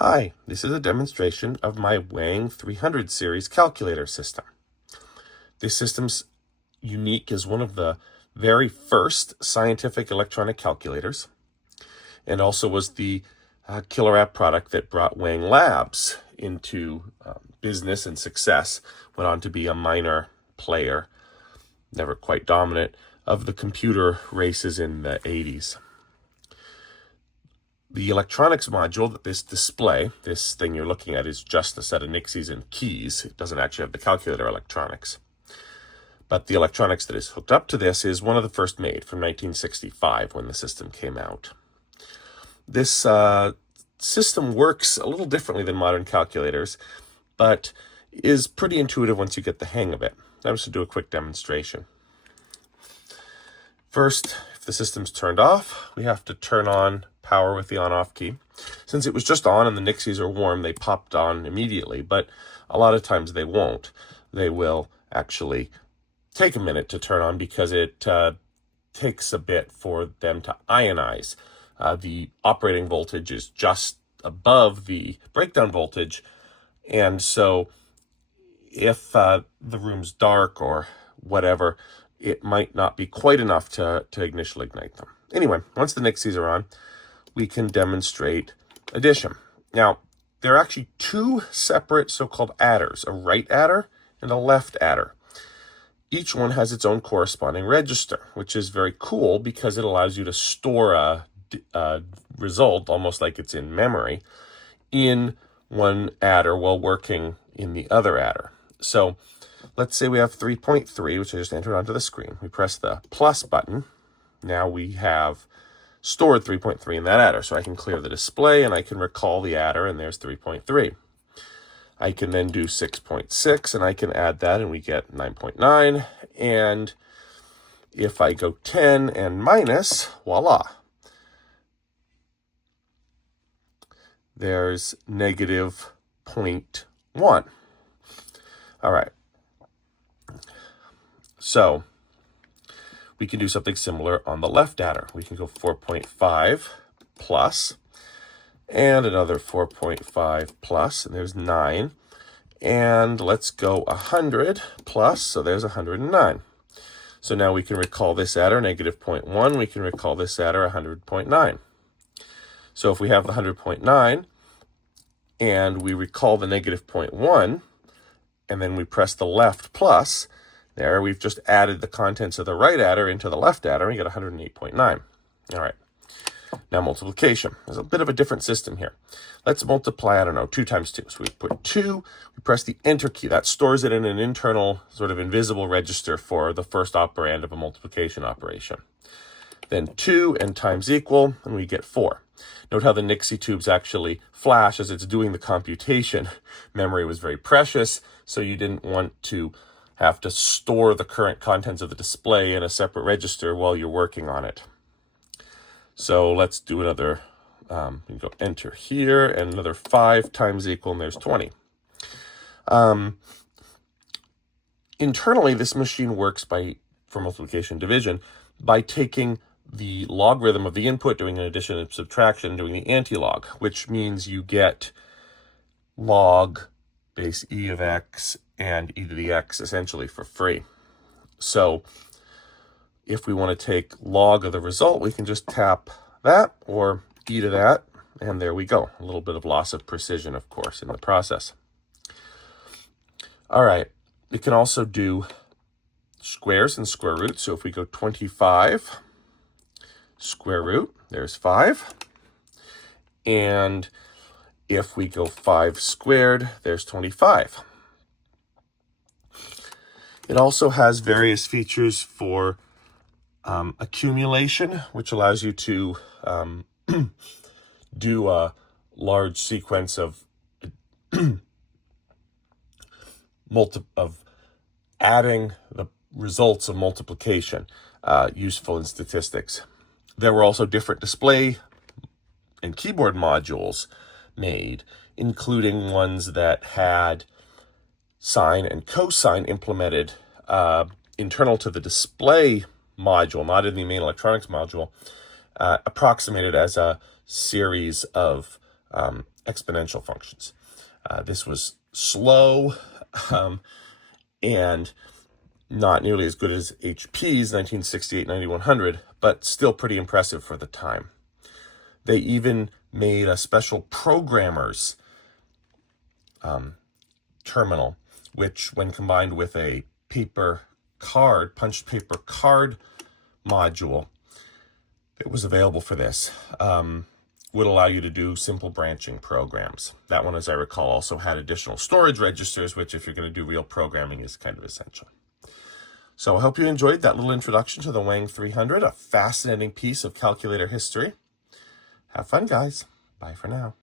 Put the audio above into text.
Hi, this is a demonstration of my Wang 300 series calculator system. This system's unique as one of the very first scientific electronic calculators, and also was the killer app product that brought Wang Labs into business and success, went on to be a minor player, never quite dominant, of the computer races in the 80s. The electronics module that this display, this thing you're looking at, is just a set of nixies and keys. It doesn't actually have the calculator electronics. But the electronics that is hooked up to this is one of the first made from 1965 when the system came out. This system works a little differently than modern calculators, but is pretty intuitive once you get the hang of it. I'm just going to do a quick demonstration. First, if the system's turned off, we have to turn on power with the on-off key. Since it was just on and the nixies are warm, they popped on immediately, but a lot of times they won't. They will actually take a minute to turn on because it takes a bit for them to ionize. The operating voltage is just above the breakdown voltage, and so if the room's dark or whatever, it might not be quite enough to initially ignite them. Anyway, once the nixies are on, we can demonstrate addition. Now, there are actually two separate so-called adders, a right adder and a left adder. Each one has its own corresponding register, which is very cool because it allows you to store a result, almost like it's in memory, in one adder while working in the other adder. So let's say we have 3.3, which I just entered onto the screen. We press the plus button. Now we have stored 3.3 in that adder. So I can clear the display and I can recall the adder, and there's 3.3. I can then do 6.6 and I can add that and we get 9.9. And if I go 10 and minus, voila. There's negative 0.1. All right. So we can do something similar on the left adder. We can go 4.5 plus and another 4.5 plus, and there's 9. And let's go 100 plus, so there's 109. So now we can recall this adder, negative 0.1. We can recall this adder, 100.9. So if we have the 100.9 and we recall the negative 0.1, and then we press the left plus, there we've just added the contents of the right adder into the left adder, and we get 108.9. All right. Now multiplication. There's a bit of a different system here. Let's multiply, 2 times 2. So we put 2, we press the enter key. That stores it in an internal sort of invisible register for the first operand of a multiplication operation. Then 2 and times equal, and we get 4. Note how the Nixie tubes actually flash as it's doing the computation. Memory was very precious, so you didn't want to have to store the current contents of the display in a separate register while you're working on it. So let's do another, you can go enter here, and another 5 times equal, and there's 20. Internally, this machine works for multiplication division by taking the logarithm of the input, doing an addition and subtraction, doing the anti-log, which means you get log base e of x and e to the x essentially for free. So if we want to take log of the result, we can just tap that or e to that, and there we go. A little bit of loss of precision, of course, in the process. All right, we can also do squares and square roots. So if we go 25 square root, there's 5. And if we go 5 squared, there's 25. It also has various features for accumulation, which allows you to do a large sequence of adding the results of multiplication, useful in statistics. There were also different display and keyboard modules made, including ones that had sine and cosine implemented internal to the display module, not in the main electronics module, approximated as a series of exponential functions. This was slow and not nearly as good as HP's 1968-9100, but still pretty impressive for the time. They even made a special programmer's terminal, which when combined with a punched paper card module that was available for this, would allow you to do simple branching programs. That one, as I recall, also had additional storage registers, which if you're going to do real programming is kind of essential. So I hope you enjoyed that little introduction to the Wang 300, a fascinating piece of calculator history. Have fun, guys. Bye for now.